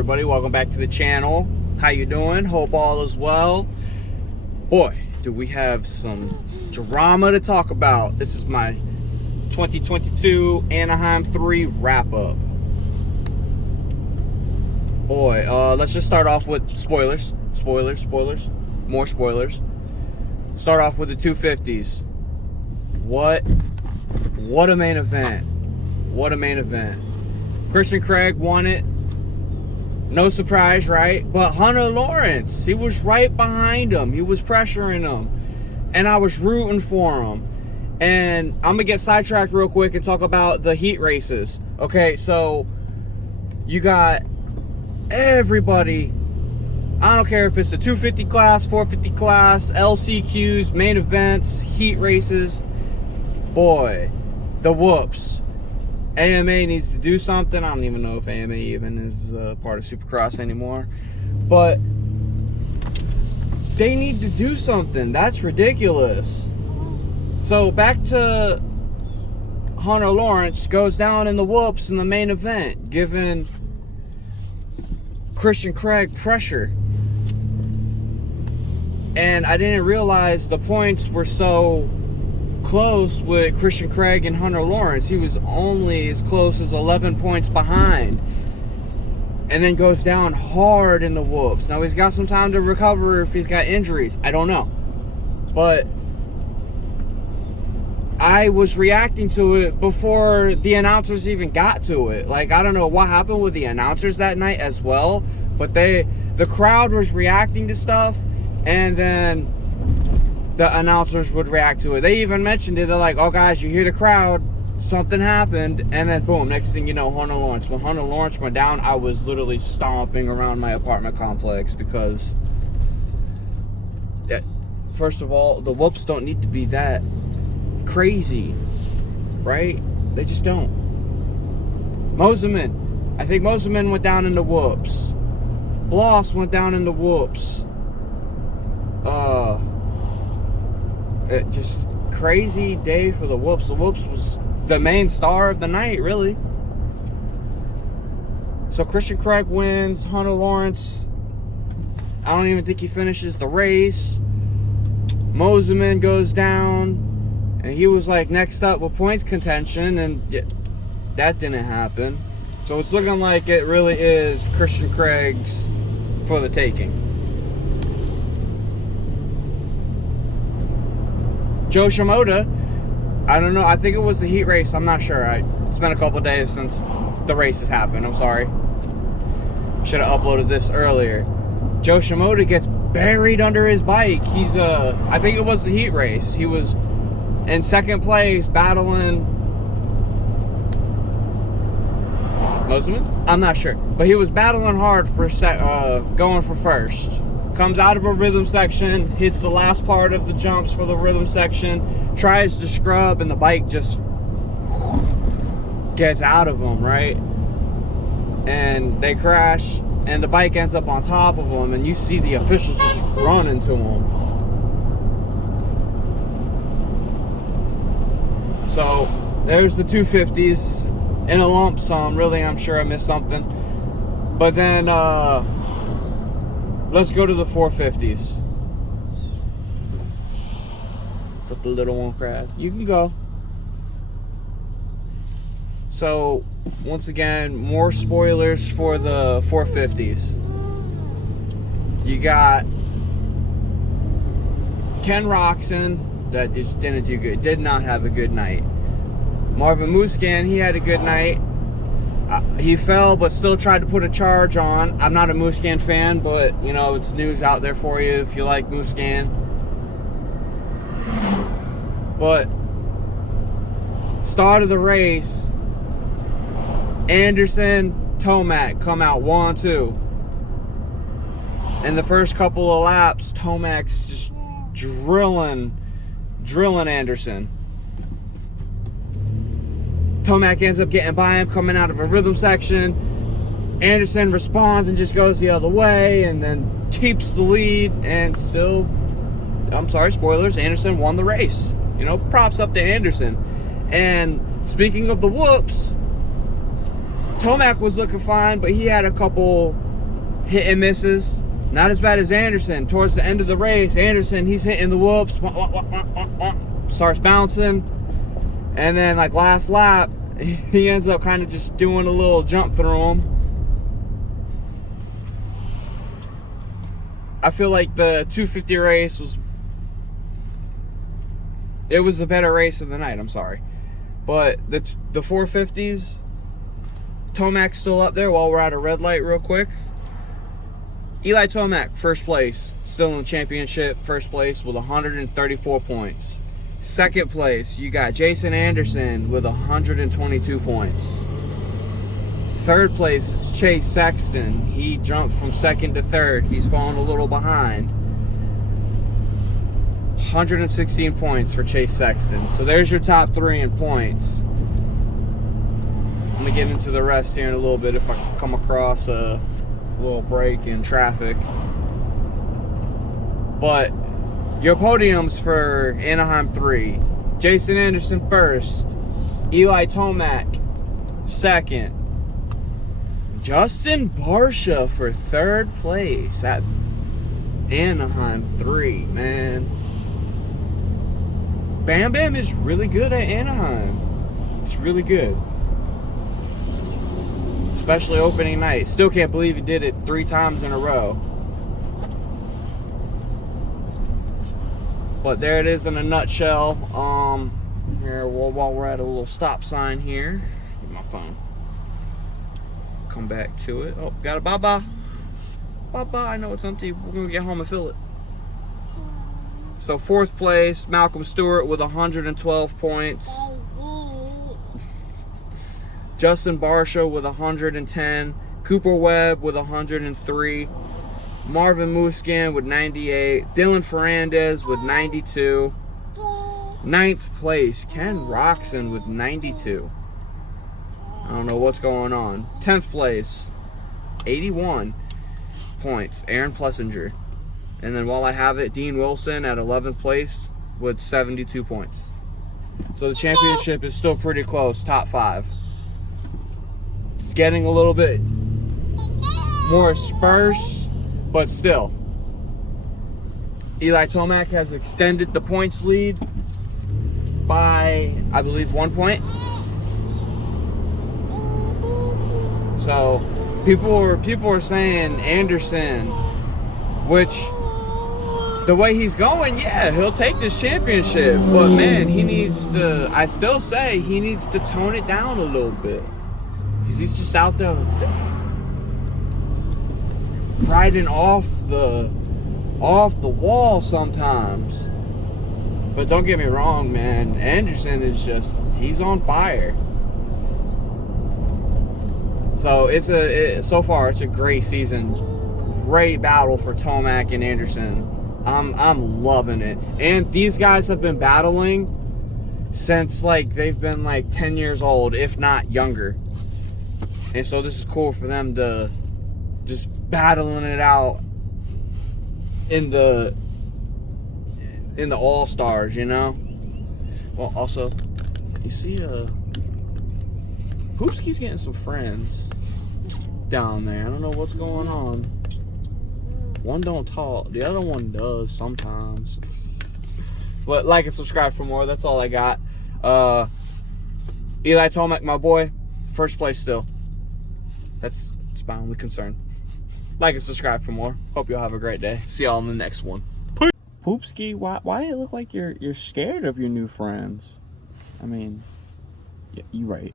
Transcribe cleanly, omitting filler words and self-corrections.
everybody? Welcome back to the channel. How you doing? Hope all is well. Boy, do we have some drama to talk about. This is my 2022 Anaheim 3 wrap-up. Boy, let's just start off with spoilers. More spoilers. Start off with the 250s. What a main event. What a main event. Christian Craig won it. No surprise, right? But Hunter Lawrence, he was right behind him. He was pressuring him. And I was rooting for him. And I'm going to get sidetracked real quick and talk about the heat races. Okay, so you got everybody. I don't care if it's the 250 class, 450 class, LCQs, main events, heat races. Boy, the whoops. AMA needs to do something. I don't even know if AMA even is part of Supercross anymore. But they need to do something. That's ridiculous. So back to Hunter Lawrence goes down in the whoops in the main event, giving Christian Craig pressure. And I didn't realize the points were so close with Christian Craig and Hunter Lawrence. He was only as close as 11 points behind, and then goes down hard in the whoops. Now he's got some time to recover if he's got injuries. I don't know, but I was reacting to it before the announcers even got to it. Like, I don't know what happened with the announcers that night as well, but the crowd was reacting to stuff, and then the announcers would react to it. They even mentioned it. They're like, oh guys, you hear the crowd, something happened, and then boom, next thing you know, Hunter Lawrence. When Hunter Lawrence went down, I was literally stomping around my apartment complex because, first of all, the whoops don't need to be that crazy, right? They just don't. Moseman, I think Moseman went down in the whoops. Bloss went down in the whoops. It just crazy day for the whoops. The whoops was the main star of the night, really. So Christian Craig wins. Hunter Lawrence, I don't even think he finishes the race. Moseman goes down, and he was like next up with points contention, and that didn't happen. So it's looking like it really is Christian Craig's for the taking. Joe Shimoda, I don't know. I think it was the heat race. I'm not sure. It's been a couple of days since the race has happened. I'm sorry. Should have uploaded this earlier. Joe Shimoda gets buried under his bike. He's I think it was the heat race. He was in second place battling Moseman? I'm not sure. But he was battling hard for going for first. Comes out of a rhythm section, hits the last part of the jumps for the rhythm section, tries to scrub, and the bike just gets out of him, right? And they crash, and the bike ends up on top of him, and you see the officials just running to him. So there's the 250s in a lump sum. Really, I'm sure I missed something. But then let's go to the 450s. So the little one cried. You can go. So, once again, more spoilers for the 450s. You got Ken Roxon, that just didn't do good. Did not have a good night. Marvin Musquin, he had a good night. He fell, but still tried to put a charge on. I'm not a Musquin fan, but, you know, it's news out there for you if you like Musquin. But, start of the race, Anderson, Tomac come out 1-2. In the first couple of laps, Tomac's just drilling Anderson. Tomac ends up getting by him, coming out of a rhythm section. Anderson responds and just goes the other way, and then keeps the lead, and still, I'm sorry, spoilers, Anderson won the race. You know, props up to Anderson. And speaking of the whoops, Tomac was looking fine, but he had a couple hit and misses. Not as bad as Anderson. Towards the end of the race, Anderson, he's hitting the whoops, starts bouncing, and then like last lap, he ends up kind of just doing a little jump through him. I feel like the 250 race was a better race of the night, I'm sorry. But the 450s, Tomac's still up there while we're at a red light real quick. Eli Tomac, first place, still in the championship, first place with 134 points. Second place, you got Jason Anderson with 122 points. Third place is Chase Sexton. He jumped from second to third. He's fallen a little behind. 116 points for Chase Sexton. So there's your top three in points. I'm going to get into the rest here in a little bit if I come across a little break in traffic. But your podiums for Anaheim 3. Jason Anderson first. Eli Tomac second. Justin Barcia for third place at Anaheim 3, man. Bam Bam is really good at Anaheim. It's really good. Especially opening night. Still can't believe he did it 3 times in a row. But there it is in a nutshell. Here, while we're at a little stop sign here. Get my phone. Come back to it. Oh, got a bye-bye. Bye-bye. I know it's empty. We're going to get home and fill it. So fourth place, Malcolm Stewart with 112 points. Justin Barcia with 110. Cooper Webb with 103. Marvin Musquin with 98. Dylan Ferrandez with 92. Ninth place, Ken Roxon with 92. I don't know what's going on. 10th place, 81 points, Aaron Plessinger. And then while I have it, Dean Wilson at 11th place with 72 points. So the championship is still pretty close, top 5. It's getting a little bit more sparse, but still. Eli Tomac has extended the points lead by, I believe, 1 point. So people are saying Anderson, which the way he's going, yeah, he'll take this championship. But man, he needs to, I still say he needs to tone it down a little bit. Because he's just out there riding off the wall sometimes. But don't get me wrong, man. Anderson is just, he's on fire. So so far it's a great season. Great battle for Tomac and Anderson. I'm loving it. And these guys have been battling since like they've been like 10 years old, if not younger. And so this is cool for them to just battling it out in the All-Stars, you know? Well, also, you see Hoopski's getting some friends down there. I don't know what's going on. One don't talk, the other one does sometimes. But like and subscribe for more. That's all I got. Eli Tomac, my boy, first place still. That's my only concern. Like and subscribe for more. Hope y'all have a great day. See y'all in the next one. Poopski, why it look like you're scared of your new friends? I mean, yeah, you right.